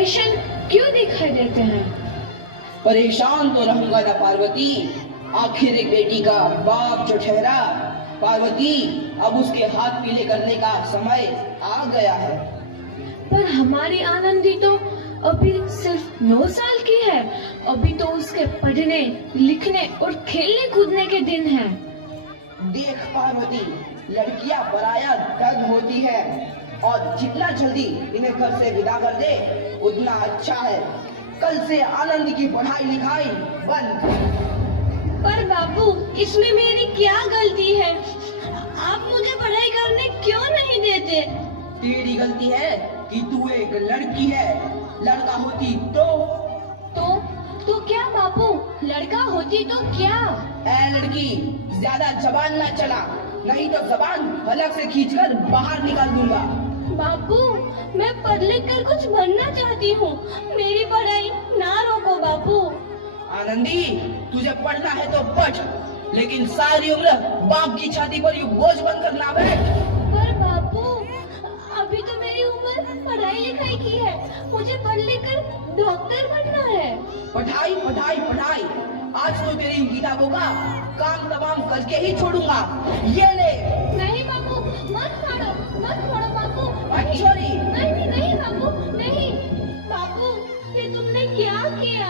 परेशान क्यों दिखाई देते हैं? परेशान तो रहूंगा ना पार्वती, आखिर एक बेटी का बाप जो ठहरा। पार्वती, अब उसके हाथ पीले करने का समय आ गया है। पर हमारी आनंदी तो अभी सिर्फ 9 साल की है। अभी तो उसके पढ़ने, लिखने और खेलने कूदने के दिन हैं। देख पार्वती, लड़कियां पराया धन होती है और जितना जल्दी इन्हें घर से विदा कर दे उतना अच्छा है। कल से आनंद की पढ़ाई लिखाई बंद। पर बाबू, इसमें मेरी क्या गलती है? आप मुझे पढ़ाई करने क्यों नहीं देते? तेरी गलती है कि तू एक लड़की है। लड़का होती तो क्या बाबू? लड़का होती तो क्या? ऐ लड़की, ज्यादा जबान ना चला, नहीं तो जबान हलक से खींचकर बाहर निकाल दूंगा। बाबू, मैं पढ़ लिख कर कुछ बनना चाहती हूँ। मेरी पढ़ाई ना रोको बाबू। आनंदी, तुझे पढ़ना है तो पढ़, लेकिन सारी उम्र बाप की छाती पर यूं बोझ बनकर ना बैठ। पर बाबू, अभी तो मेरी उम्र पढ़ाई लिखाई की है। मुझे पढ़ लिख कर डॉक्टर बनना है। पढ़ाई पढ़ाई पढ़ाई, आज तो तेरी इन किताबों का काम तमाम करके ही छोड़ूंगा। ये ले। नहीं बाबू, मत फाड़ो बाबू। छोरी। नहीं नहीं बाबू, नहीं। बाबू, ये तुमने क्या किया?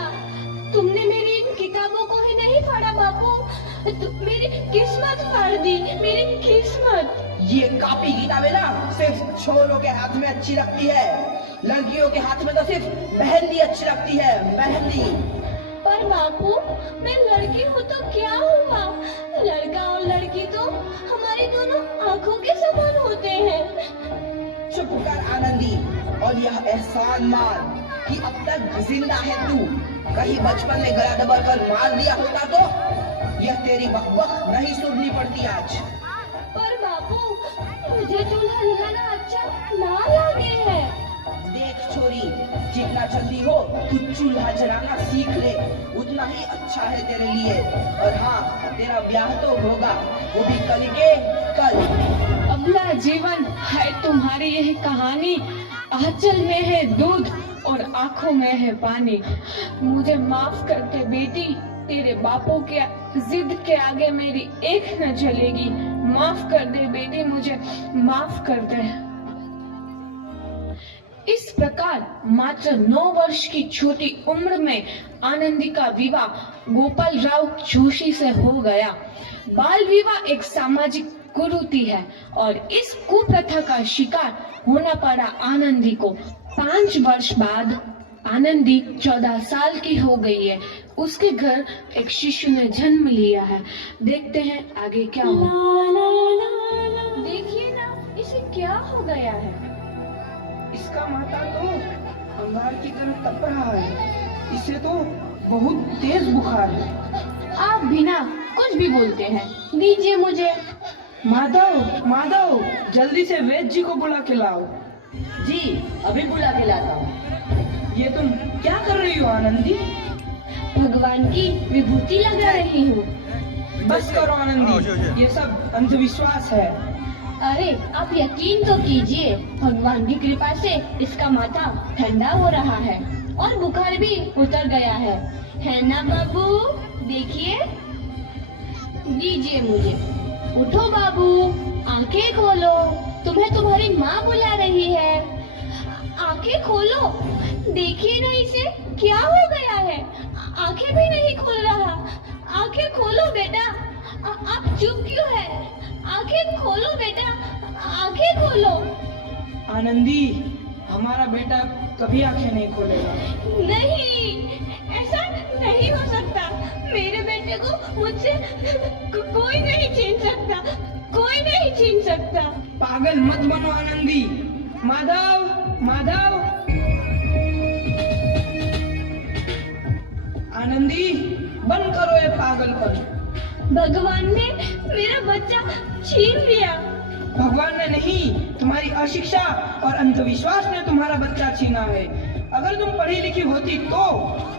तुमने मेरी इन किताबों को ही नहीं फाड़ा बाबू, मेरी किस्मत फाड़ दी, मेरी किस्मत। ये कॉपी किताबें ना सिर्फ छोरों के हाथ में अच्छी लगती है, लड़कियों के हाथ में तो सिर्फ मेहंदी अच्छी लगती है, मेहंदी। पर बापू, मैं लड़की हूँ तो क्या हुआ? लड़का और लड़की तो हमारी दोनों आंखों के समान होते हैं। चुप कर आनंदी, और यह एहसान मान कि अब तक जिंदा है तू। कहीं बचपन में गला दबा कर मार दिया होता तो यह तेरी बकबक नहीं सुननी पड़ती आज। पर बापू, मुझे चूल्हा जलाना अच्छा ना लगे है। देख छोरी, जितना जल्दी हो तू चूल्हा जलाना सीख ले, उतना ही अच्छा है तेरे लिए। और हाँ, तेरा ब्याह तो होगा, वो भी कल के कल। अगला जीवन है तुम्हारी यह कहानी। आंचल में है दूध और आंखों में है पानी। मुझे माफ कर दे बेटी, तेरे बापू के जिद के आगे मेरी एक न चलेगी। माफ कर दे बेटी, मुझे माफ कर दे। इस प्रकार मात्र 9 वर्ष की छोटी उम्र में आनंदी का विवाह गोपाल राव जोशी से हो गया। बाल विवाह एक सामाजिक कुरीति है और इस कुप्रथा का शिकार होना पड़ा आनंदी को। 5 वर्ष बाद आनंदी 14 साल की हो गई है। उसके घर एक शिशु ने जन्म लिया है। देखते हैं आगे क्या होगा। देखिए ना, इसे क्या हो गया है? इसका माथा तो अंगार की तरह तप रहा है। इसे तो बहुत तेज बुखार है। आप बिना कुछ भी बोलते हैं, दीजिए मुझे। माधव, माधव, जल्दी से वैद्य जी को बुला के लाओ। जी, अभी बुला के लाता हूँ। ये तुम क्या कर रही हो आनंदी? भगवान की विभूति लगा रही हूँ। बस करो आनंदी, ये सब अंधविश्वास है। अरे आप यकीन तो कीजिए, भगवान की कृपा से इसका माथा ठंडा हो रहा है और बुखार भी उतर गया है ना बाबू? देखिए, दीजिए मुझे। उठो बाबू, आंखें खोलो, तुम्हें तुम्हारी माँ बुला रही है। आंखें खोलो, देखिए ना इसे क्या हो गया है। आंखें भी नहीं खोल रहा। आंखें खोलो बेटा। आप चुप क्यों है? आंखें खोलो बेटा, आंखें खोलो। आनंदी, हमारा बेटा कभी आंखें नहीं खोलेगा। नहीं, ऐसा नहीं हो सकता। मेरे बेटे को मुझसे कोई नहीं छीन सकता, कोई नहीं छीन सकता। पागल मत बनो आनंदी। माधव, माधव। आनंदी, बंद करो ये पागलपन। भगवान ने मेरा बच्चा छीन लिया। भगवान ने नहीं, तुम्हारी अशिक्षा और अंधविश्वास ने तुम्हारा बच्चा छीना है। अगर तुम पढ़ी लिखी होती तो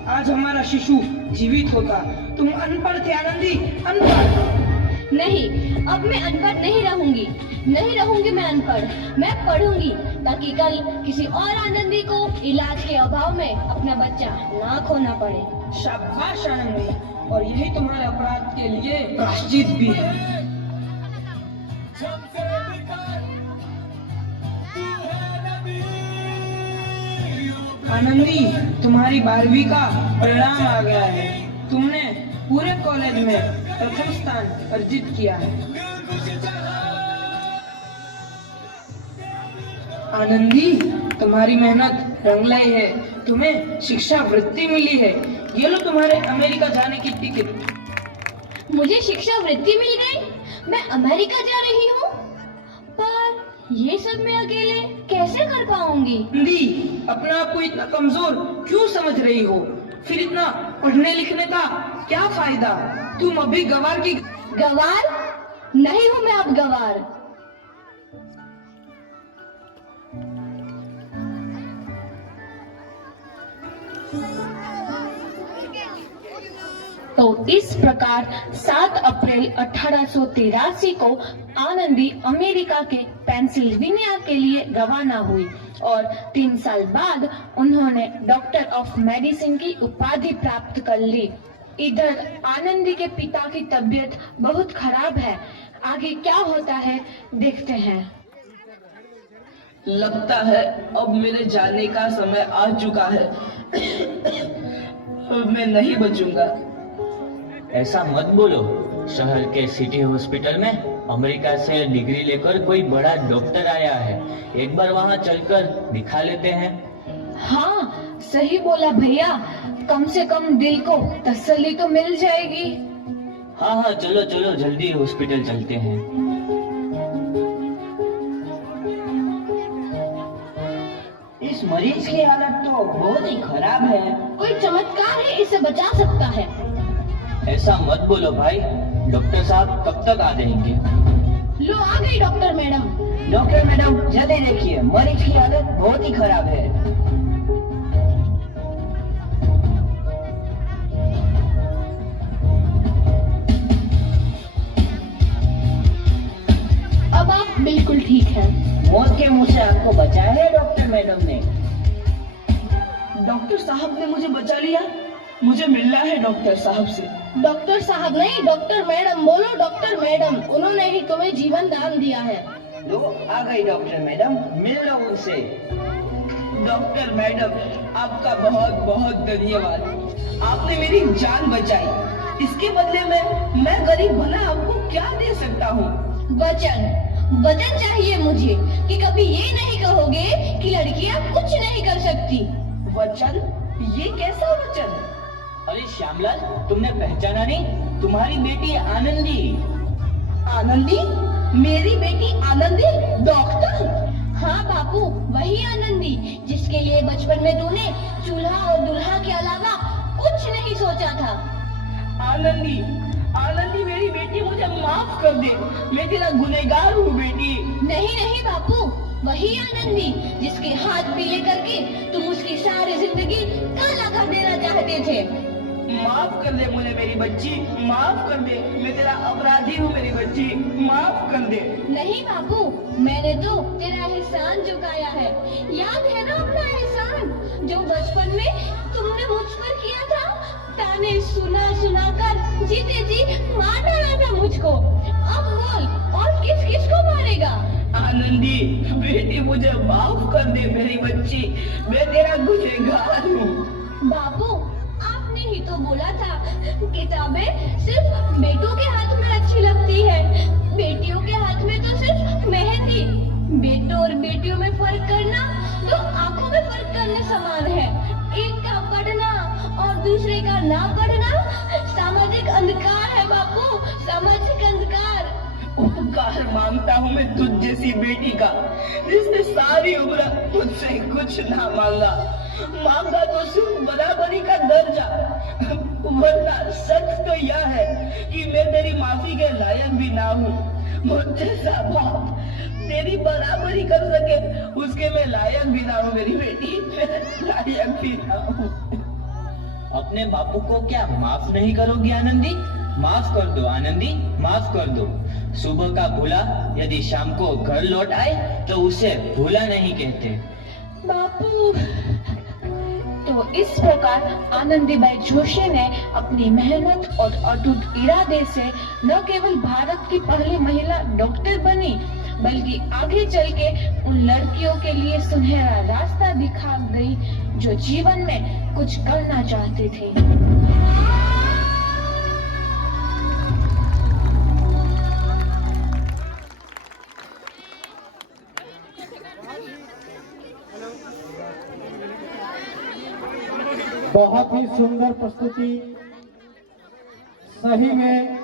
आज हमारा शिशु जीवित होता। तुम अनपढ़ थे आनंदी, अनपढ़। नहीं, अब मैं अनपढ़ नहीं रहूंगी। नहीं रहूंगी मैं अनपढ़। मैं पढ़ूंगी ताकि कल किसी और आनंदी को इलाज के अभाव में अपना बच्चा ना खोना पड़े। शाबाश आनंदी, और यही तुम्हारे अपराध के लिए प्रायश्चित भी है। आनंदी, तुम्हारी 12वीं का परिणाम आ गया है। तुमने पूरे कॉलेज में प्रथम स्थान अर्जित किया है। आनंदी, तुम्हारी मेहनत रंग लाई है। तुम्हें शिक्षा वृत्ति मिली है। ये लो तुम्हारे अमेरिका जाने की टिकट। मुझे शिक्षा वृत्ति मिल गई? मैं अमेरिका जा रही हूँ? पर ये सब मैं अकेले कैसे कर पाऊंगी? आनंदी, अपने आप को इतना कमजोर क्यों समझ रही हो? फिर इतना पढ़ने लिखने का क्या फायदा? तुम अभी गवार की गवार नहीं हूँ मैं अब गवार। तो इस प्रकार 7 अप्रैल 1883 को आनंदी अमेरिका के पेंसिल्वेनिया के लिए रवाना हुई और 3 साल बाद उन्होंने डॉक्टर ऑफ मेडिसिन की उपाधि प्राप्त कर ली। इधर आनंदी के पिता की तबीयत बहुत खराब है। आगे क्या होता है देखते हैं। लगता है अब मेरे जाने का समय आ चुका है। मैं नहीं बचूंगा। ऐसा मत बोलो। शहर के सिटी हॉस्पिटल में अमेरिका से डिग्री लेकर कोई बड़ा डॉक्टर आया है। एक बार वहाँ चलकर दिखा लेते हैं। हाँ, सही बोला भैया। कम से कम दिल को तसल्ली तो मिल जाएगी। हाँ हाँ, चलो चलो जल्दी हॉस्पिटल चलते हैं। इस मरीज की हालत तो बहुत ही खराब है। कोई चमत्कार है इसे बचा सकता है। ऐसा मत बोलो भाई। डॉक्टर साहब कब तक आ जाएंगे? लो आ गई डॉक्टर मैडम। डॉक्टर मैडम जल्दी देखिए, मरीज की हालत बहुत ही खराब है। अब आप बिल्कुल ठीक हैं। मौत के मुंह से आपको बचाया है डॉक्टर मैडम ने। डॉक्टर साहब ने मुझे बचा लिया। मुझे मिलना है डॉक्टर साहब से। डॉक्टर साहब नहीं, डॉक्टर मैडम बोलो। डॉक्टर मैडम, उन्होंने ही तुम्हें जीवन दान दिया है। लो आ गई डॉक्टर मैडम, मिल लो उनसे। डॉक्टर मैडम, आपका बहुत बहुत धन्यवाद। आपने मेरी जान बचाई। इसके बदले में मैं गरीब भला आपको क्या दे सकता हूँ? वचन, वचन चाहिए मुझे कि कभी ये नहीं कहोगे कि लड़कियां कुछ नहीं कर सकती। वचन? ये कैसा वचन? अरे श्यामलाल, तुमने पहचाना नहीं? तुम्हारी बेटी आनंदी। आनंदी? मेरी बेटी आनंदी डॉक्टर? हाँ बापू, वही आनंदी जिसके लिए बचपन में तूने चूल्हा और दुल्हा के अलावा कुछ नहीं सोचा था। आनंदी, आनंदी मेरी बेटी, मुझे माफ कर दे। मैं तेरा गुनहगार हूँ बेटी। नहीं नहीं बापू, वही आनंदी जिसके हाथ पीले करके तुम उसकी सारी जिंदगी काला कर देना चाहते थे। माफ कर दे मुझे मेरी बच्ची, माफ कर दे। मैं तेरा अपराधी हूँ मेरी बच्ची, माफ कर दे। नहीं बापू, मैंने तो तेरा एहसान चुकाया है। याद है ना अपना एहसान जो बचपन में तुमने मुझ पर किया था? ताने सुना सुना कर जीते जी मार डाला था मुझको। अब बोल, और किस किस को मारेगा? आनंदी बेटी, मुझे माफ कर दे मेरी बच्ची। मैं तेरा गुनहगार हूँ। बापू, आपने ही तो बोला था किताबें सिर्फ बेटों के हाथ में अच्छी लगती है, बेटियों के हाथ में तो सिर्फ मेहंदी। बेटों और बेटियों में फर्क करना तो आंखों में फर्क करने समान है। एक का पढ़ना और दूसरे का ना पढ़ना सामाजिक अंधकार है बापू, सामाजिक अंधकार। उपकार मांगता हूँ मैं तुझ जैसी बेटी का, जिसने सारी उम्र मुझसे कुछ ना मांगा। मांगा तो सिर्फ बराबरी का दर्जा। वरना सच तो यह है कि मैं तेरी माफी के लायक भी ना हूँ। मुझ जैसा बाप तेरी बराबरी कर सके, उसके मैं लायक भी ना हूँ मेरी बेटी, लायक भी ना हूँ। अपने बापू को क्या माफ नहीं करोगी आनंदी? माफ कर दो आनंदी, माफ कर दो। सुबह का भूला यदि शाम को घर लौट आए तो उसे भूला नहीं कहते। बापू। तो इस प्रकार आनंदीबाई जोशी ने अपनी मेहनत और अटूट इरादे से न केवल भारत की पहली महिला डॉक्टर बनी, बल्कि आगे चल के उन लड़कियों के लिए सुनहरा रास्ता दिखा गई जो जीवन में कुछ करना चाहती थी। बहुत ही सुंदर प्रस्तुति। सही में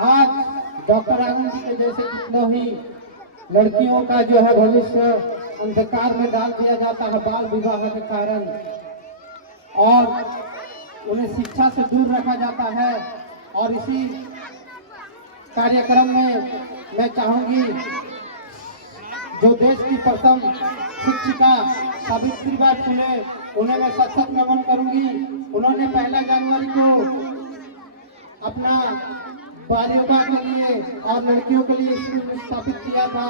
आज डॉक्टर आनंद जी के जैसे कितनों ही लड़कियों का जो है भविष्य अंधकार में डाल दिया जाता है बाल विवाह के कारण, और उन्हें शिक्षा से दूर रखा जाता है। और इसी कार्यक्रम में मैं चाहूंगी जो देश की प्रथम शिक्षिका सावित्रीबाई फुले, उन्हें मैं सशक्त नमन करूंगी। उन्होंने 1 जनवरी को अपना बालिका के लिए और लड़कियों के लिए स्कूल स्थापित किया था।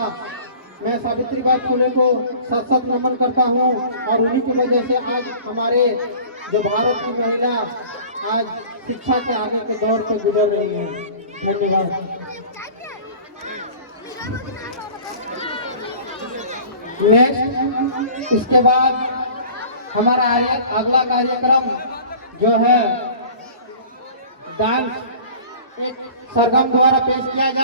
मैं सावित्रीबाई फुले को सशक्त नमन करता हूं, और उन्हीं की वजह से आज हमारे जो भारत की महिला आज शिक्षा के आगे के दौर पर गुजर रही है। धन्यवाद। नेक्स्ट, इसके बाद हमारा अगला कार्यक्रम जो है डांस एक सरगम द्वारा पेश किया जाए।